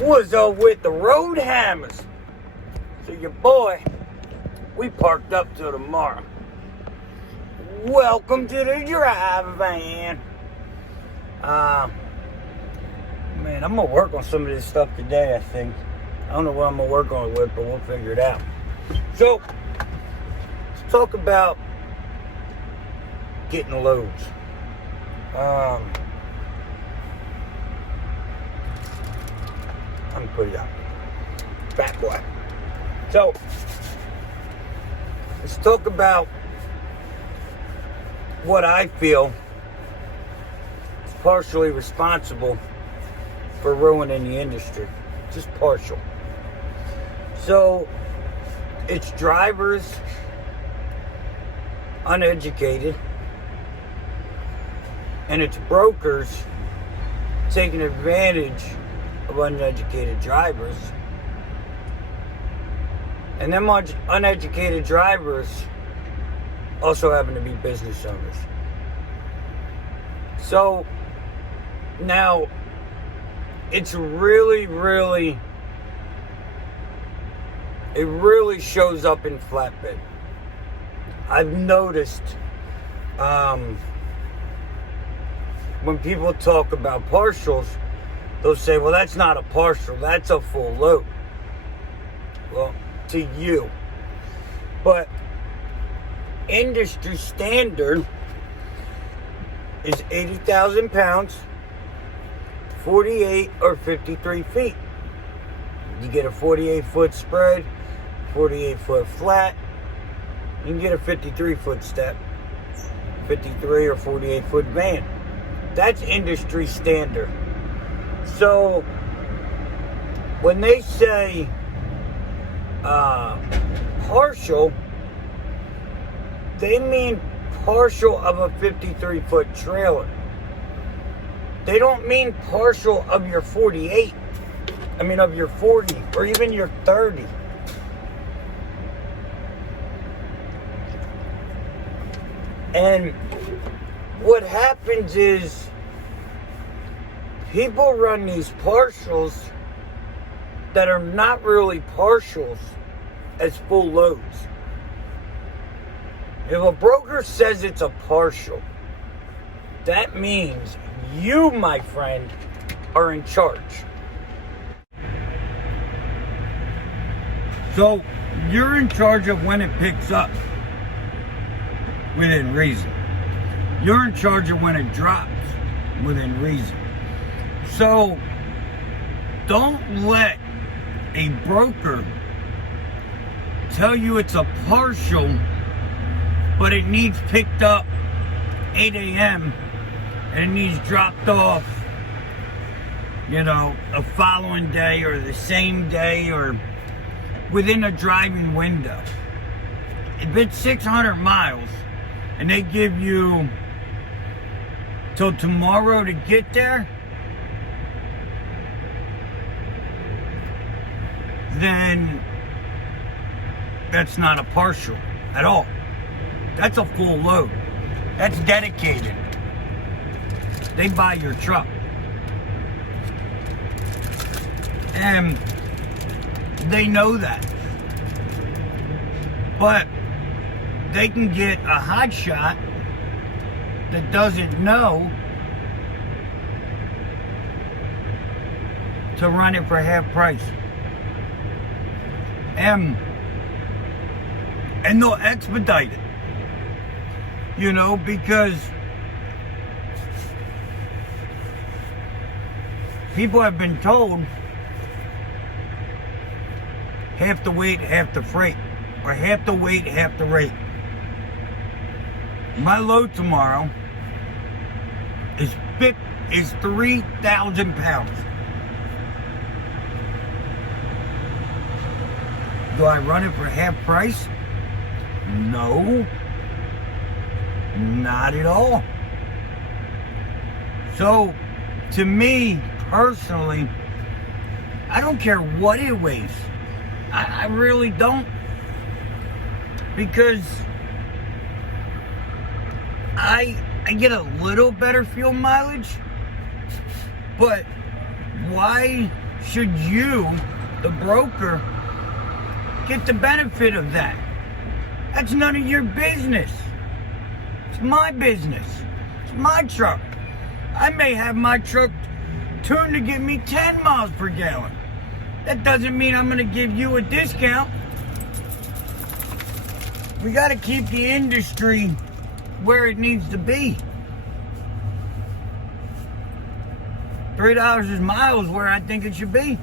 Was with the road hammers. So your boy, we parked up till tomorrow. Welcome to the drive van. Man, I'm gonna work on some of this stuff today, I think. I don't know what I'm gonna work on it with, but we'll figure it out. So, let's talk about getting loads. I'm gonna put it out. Fat boy. So, let's talk about what I feel is partially responsible for ruining the industry. Just partial. So, it's drivers, uneducated, and it's brokers taking advantage of uneducated drivers. And them uneducated drivers also happen to be business owners. So now it's really shows up in flatbed. I've noticed when people talk about partials, they'll say, well, that's not a partial, that's a full load. Well, to you. But industry standard is 80,000 pounds, 48 or 53 feet. You get a 48-foot spread, 48-foot flat. You can get a 53-foot step, 53 or 48-foot van. That's industry standard. So when they say partial, they mean partial of a 53-foot trailer. They don't mean partial of your 48. I mean of your 40 or even your 30. And what happens is people run these partials that are not really partials as full loads. If a broker says it's a partial, that means you, my friend, are in charge. So you're in charge of when it picks up within reason. You're in charge of when it drops within reason. So don't let a broker tell you it's a partial, but it needs picked up 8 a.m. and it needs dropped off, the following day or the same day or within a driving window. If it's 600 miles and they give you till tomorrow to get there, then that's not a partial at all. That's a full load. That's dedicated. They buy your truck. And they know that. But they can get a hotshot that doesn't know to run it for half price. And they'll expedite it. Because people have been told half the weight, half the freight, or half the weight, half the rate. My load tomorrow is 3,000 pounds. Do I run it for half price? No. Not at all. So, to me, personally, I don't care what it weighs. I really don't. Because I get a little better fuel mileage, but why should you, the broker, get the benefit of that? That's none of your business. It's my business. It's my truck. I may have my truck tuned to give me 10 miles per gallon. That doesn't mean I'm going to give you a discount. We got to keep the industry where it needs to be. $3 is miles where I think it should be.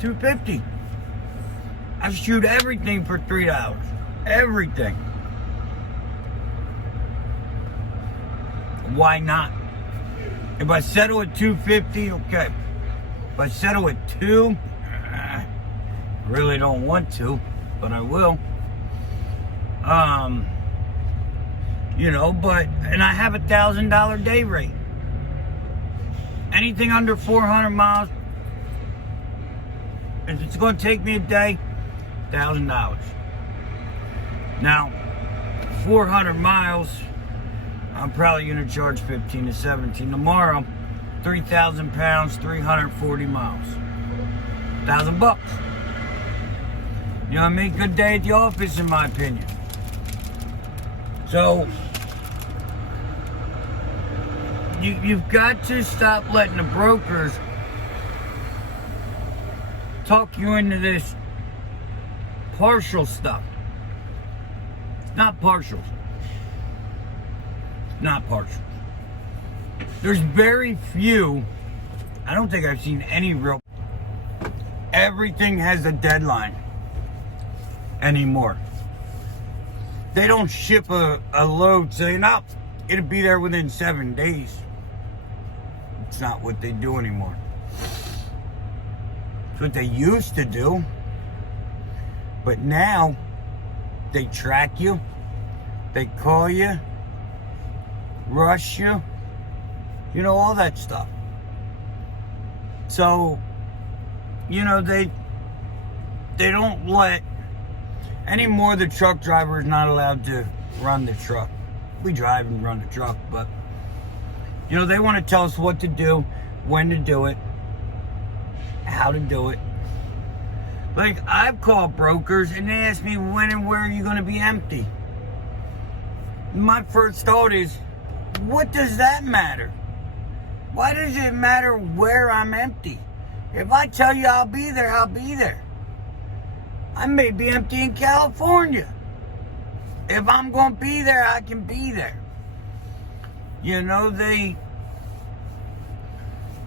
$2.50. I shoot everything for $3. Everything. Why not? If I settle at $2.50, okay. If I settle at $2, I really don't want to, but I will. And I have $1,000 day rate. Anything under 400 miles, if it's going to take me a day, $1,000. Now, 400 miles, I'm probably going to charge 15 to 17. Tomorrow, 3,000 pounds, 340 miles. $1,000. You know what I mean? Good day at the office, in my opinion. So, you've got to stop letting the brokers talk you into this partial stuff. It's not partial. Not partial. There's very few, I don't think I've seen any real, everything has a deadline anymore. They don't ship a load saying, oh, it'll be there within 7 days. It's not what they do anymore. It's what they used to do. But now, they track you, they call you, rush you, all that stuff. So, they don't let, anymore the truck driver is not allowed to run the truck. We drive and run the truck, but, they want to tell us what to do, when to do it, how to do it. Like, I've called brokers and they ask me when and where are you going to be empty. My first thought is, what does that matter? Why does it matter where I'm empty? If I tell you I'll be there, I'll be there. I may be empty in California. If I'm going to be there, I can be there.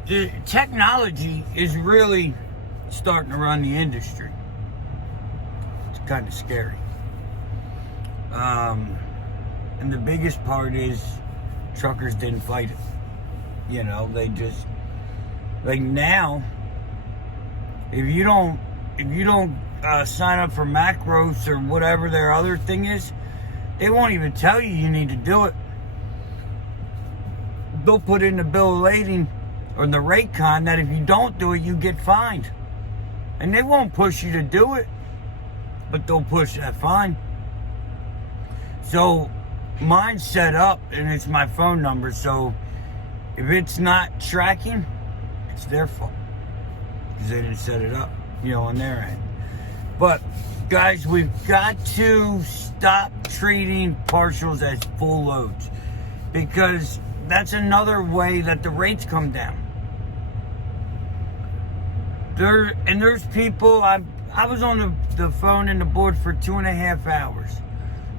The technology is really starting to run the industry. It's kind of scary. And the biggest part is truckers didn't fight it. They just, like now, if you don't sign up for macros or whatever their other thing is, they won't even tell you need to do it. They'll put in the bill of lading or the rate con that if you don't do it, you get fined. And they won't push you to do it, but they'll push that fine. So mine's set up and it's my phone number. So if it's not tracking, it's their fault because they didn't set it up, on their end. But guys, we've got to stop treating partials as full loads because that's another way that the rates come down. There's people, I was on the phone and the board for 2.5 hours.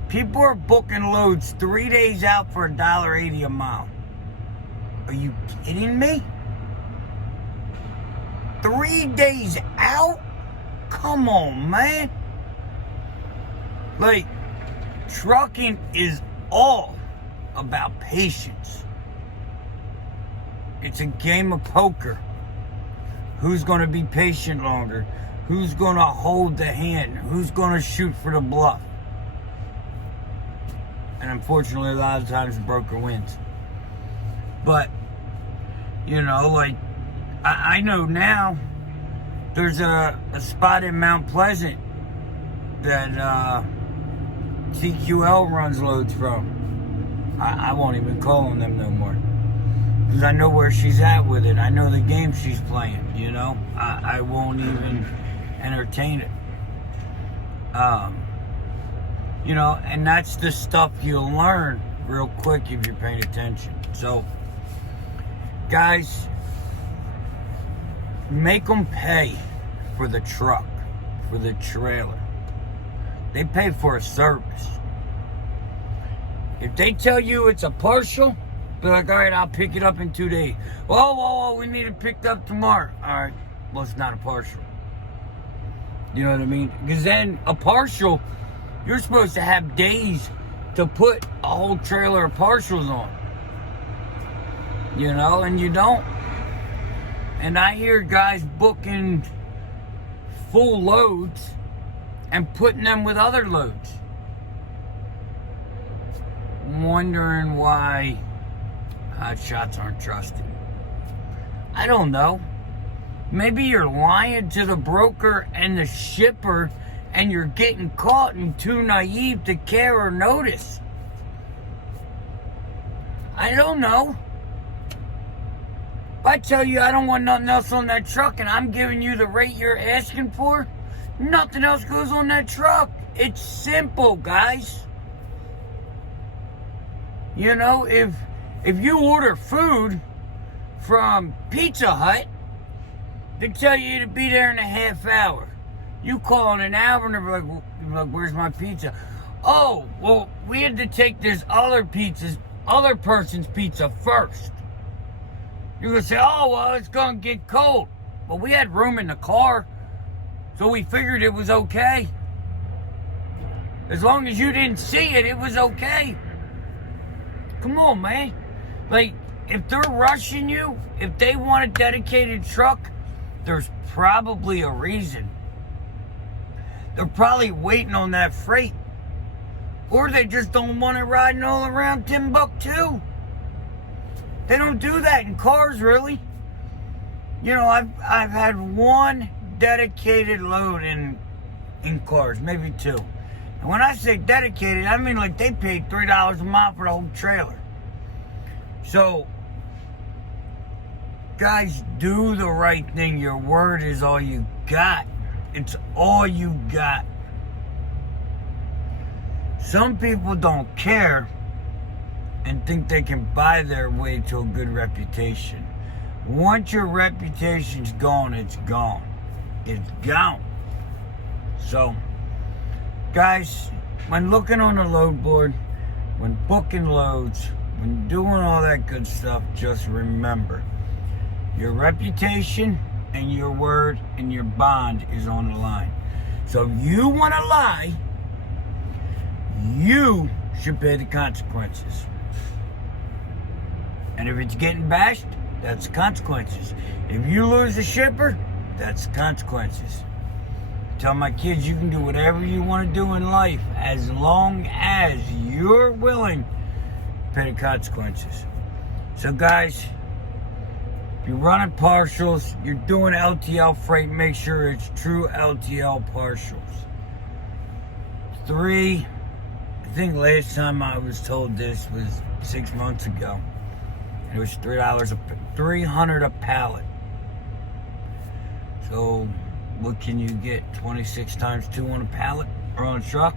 People are booking loads 3 days out for $1.80 a mile. Are you kidding me? 3 days out? Come on, man. Like, trucking is all about patience. It's a game of poker. Who's going to be patient longer? Who's going to hold the hand? Who's going to shoot for the bluff? And unfortunately, a lot of times the broker wins. But, I know now there's a spot in Mount Pleasant that TQL runs loads from. I won't even call on them no more. Because I know where she's at with it. I know the game she's playing, you know. I won't even entertain it. You know, and that's the stuff you'll learn real quick if you're paying attention. So, guys, make them pay for the truck, for the trailer. They pay for a service. If they tell you it's a partial, be like, all right, I'll pick it up in 2 days. Whoa, we need it picked up tomorrow. All right, well, it's not a partial. You know what I mean? Because then a partial, you're supposed to have days to put a whole trailer of partials on. You know, and you don't. And I hear guys booking full loads and putting them with other loads. Wondering why HOTSHOTs aren't trusted. I don't know. Maybe you're lying to the broker and the shipper and you're getting caught and too naive to care or notice. I don't know. If I tell you I don't want nothing else on that truck and I'm giving you the rate you're asking for, nothing else goes on that truck. It's simple, guys. You know, if you order food from Pizza Hut, they tell you to be there in a half hour. You call in an hour and they're like, where's my pizza? Oh, well, we had to take this other person's pizza first. You're going to say, oh, well, it's going to get cold. Well, we had room in the car, so we figured it was okay. As long as you didn't see it, it was okay. Come on, man. Like, if they're rushing you, if they want a dedicated truck, there's probably a reason. They're probably waiting on that freight. Or they just don't want it riding all around Timbuktu. They don't do that in cars, really. You know, I've had one dedicated load in cars, maybe two. And when I say dedicated, I mean like they paid $3 a mile for the whole trailer. So, guys, do the right thing. Your word is all you got. It's all you got. Some people don't care and think they can buy their way to a good reputation. Once your reputation's gone, it's gone. It's gone. So, guys, when looking on the load board, when booking loads, when doing all that good stuff, just remember, your reputation and your word and your bond is on the line. So if you want to lie, you should pay the consequences. And if it's getting bashed, that's consequences. If you lose a shipper, that's consequences. Tell my kids you can do whatever you want to do in life as long as you're willing to pay the consequences. So guys, if you're running partials, you're doing LTL freight, make sure it's true LTL partials. 3, I think last time I was told this was 6 months ago. It was $300 a pallet. So what can you get? 26 times 2 on a pallet or on a truck?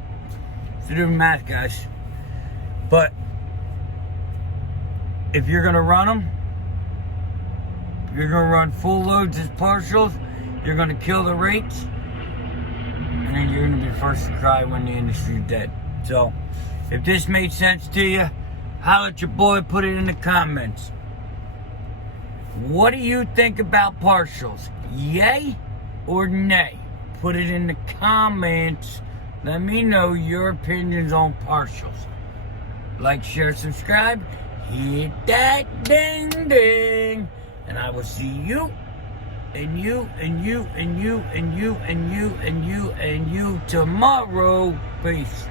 So do the math, guys. But if you're gonna run them, if you're gonna run full loads as partials, you're gonna kill the rates, and then you're gonna be first to cry when the industry's dead. So if this made sense to you, holler at your boy, put it in the comments. What do you think about partials? Yay or nay? Put it in the comments. Let me know your opinions on partials. Like, share, subscribe. Hit that ding ding. And I will see you and you and you and you and you and you and you and you tomorrow. Peace.